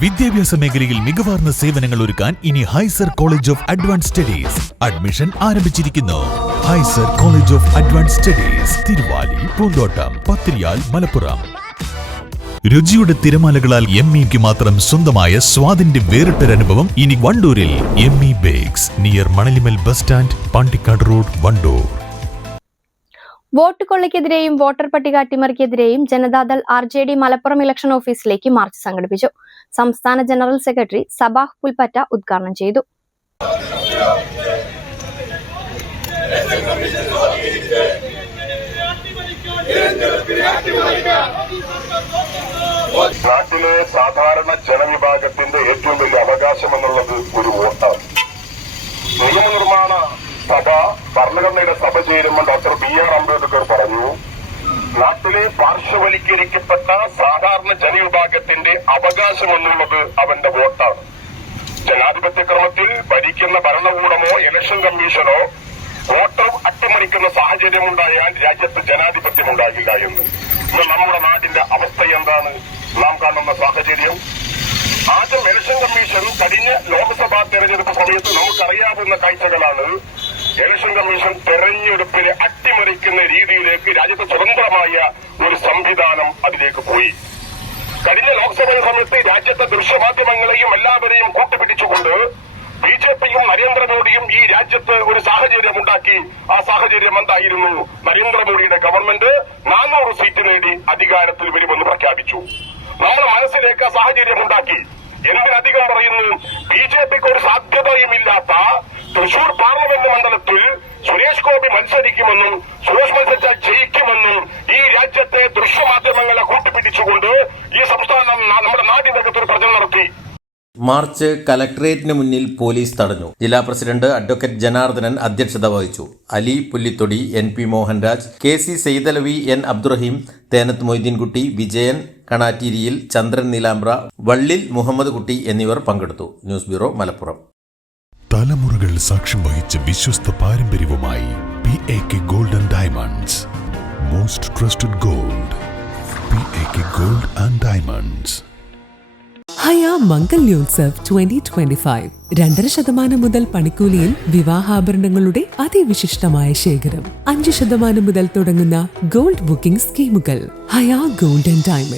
വിദ്യാഭ്യാസ മേഖലയിൽ മികവാർന്ന സേവനങ്ങൾ ഒരുക്കാൻ ഇനി ഹൈസർ college of advance studies admission ആരംഭിച്ചിരിക്കുന്നു. ഹൈസർ college of advance studies Thiruvali Poonthottam Pathiriyal Malappuram. രുചിയുടെ തിരമാലകളാൽ എം ഇക്ക് മാത്രം സ്വന്തമായ സ്വാദിന്റെ വേറിട്ടൊരനുഭവം ഇനി വണ്ടൂരിൽ. M E bakes near Manalimal bus stand Pandikkad road Wandoor. Vote കൊള്ളയ്ക്കെതിരെയും voter പട്ടിക അട്ടിമറിക്കെതിരെയും Janata Dal R J D Malappuram election ഓഫീസിലേക്ക് march സംഘടിപ്പിച്ചു. സംസ്ഥാന ജനറൽ സെക്രട്ടറി സബാഹ് പുൽപ്പറ്റ ഉദ്ഘാടനം ചെയ്തു. നാട്ടിലെ സാധാരണ ജനവിഭാഗത്തിന്റെ ഏറ്റവും വലിയ അവകാശം എന്നുള്ളത് ഒരു വോട്ടാണ്. സഭ ഭരണഘടനയുടെ സഭ ചേരുമ്പോൾ ഡോക്ടർ ബി ആർ അംബേദ്കർ പറഞ്ഞു നാട്ടിലെ പാർശ്വവൽക്കരിക്കപ്പെട്ട സാധാരണ ജനവിഭാഗത്തിന്റെ അവകാശം എന്നുള്ളത് അവന്റെ വോട്ടാണ്. ജനാധിപത്യ ക്രമത്തിൽ ഭരിക്കുന്ന ഭരണകൂടമോ ഇലക്ഷൻ കമ്മീഷനോ വോട്ടർ അട്ടിമറിക്കുന്ന സാഹചര്യമുണ്ടായാൽ രാജ്യത്ത് ജനാധിപത്യം ഉണ്ടാകില്ല എന്ന്. ഇന്ന് നമ്മുടെ നാടിന്റെ അവസ്ഥ എന്താണ്? നാം കാണുന്ന സാഹചര്യം ആദ്യം ഇലക്ഷൻ കമ്മീഷൻ കഴിഞ്ഞ ലോക്സഭാ തെരഞ്ഞെടുപ്പ് സമയത്ത് നമുക്കറിയാവുന്ന കാഴ്ചകളാണ് ഇലക്ഷൻ കമ്മീഷൻ തെരഞ്ഞെടുപ്പിനെ അട്ടിമറിക്കുന്ന രീതിയിലേക്ക് രാജ്യത്ത് സ്വതന്ത്രമായ ഒരു സംവിധാനം അതിലേക്ക് പോയി. കഴിഞ്ഞ ലോക്സഭാ സമയത്ത് രാജ്യത്തെ ദൃശ്യമാധ്യമങ്ങളെയും എല്ലാവരെയും കൂട്ടുപിടിച്ചുകൊണ്ട് ബി ജെ പിയും നരേന്ദ്രമോദിയും ഈ രാജ്യത്ത് ഒരു സാഹചര്യം ഉണ്ടാക്കി. ആ സാഹചര്യം എന്തായിരുന്നു? നരേന്ദ്രമോദിയുടെ ഗവൺമെന്റ് നാനൂറ് സീറ്റ് നേടി അധികാരത്തിൽ വരുമെന്ന് പ്രഖ്യാപിച്ചു. നമ്മൾ മനസ്സിലേക്ക് സാഹചര്യം ഉണ്ടാക്കി. എന്തിനധികം പറയുന്നു? ബി ജെ പിക്ക് ഒരു സാധ്യതയുമില്ലാത്ത തൃശൂർ പാർലമെന്റ് മണ്ഡലത്തിൽ സുരേഷ് ഗോപി മത്സരിക്കുമെന്നും സുരേഷ് മത്സരിച്ചാൽ ജയിക്കുമെന്നും ഈ രാജ്യത്തെ ദൃശ്യമാധ്യമങ്ങളെ കൂട്ടിപ്പിടിച്ചുകൊണ്ട് ഈ സംസ്ഥാനം നമ്മുടെ നാടിനകത്ത് ഒരു പ്രചരണം നടത്തി. മാർച്ച് കലക്ട്രേറ്റിന് മുന്നിൽ പോലീസ് തടഞ്ഞു. ജില്ലാ പ്രസിഡന്റ് അഡ്വക്കേറ്റ് ജനാർദ്ദനൻ അധ്യക്ഷത വഹിച്ചു. Ali Pullithodi N P Mohanraj K C Saithalavi N Abdurahim Thenath Moideenkutty Vijayan കണാറ്റിരിയിൽ Chandran Neelambra Vallil Muhammad Kutty എന്നിവർ പങ്കെടുത്തു. News bureau Malappuram. തലമുറകൾ സാക്ഷ്യം വഹിച്ച വിശ്വസ്ത പാരമ്പര്യവുമായി P A K gold and diamonds most trusted gold P A K gold and diamonds ഹയാ Mangalyotsav twenty twenty five രണ്ടര ശതമാനം മുതൽ പണിക്കൂലിയിൽ വിവാഹാഭരണങ്ങളുടെ അതിവിശിഷ്ടമായ ശേഖരം. അഞ്ച് ശതമാനം മുതൽ തുടങ്ങുന്ന ഗോൾഡ് ബുക്കിംഗ് സ്കീമുകൾ. ഹയാ ഗോൾഡ് ആൻഡ് ഡയമണ്ട്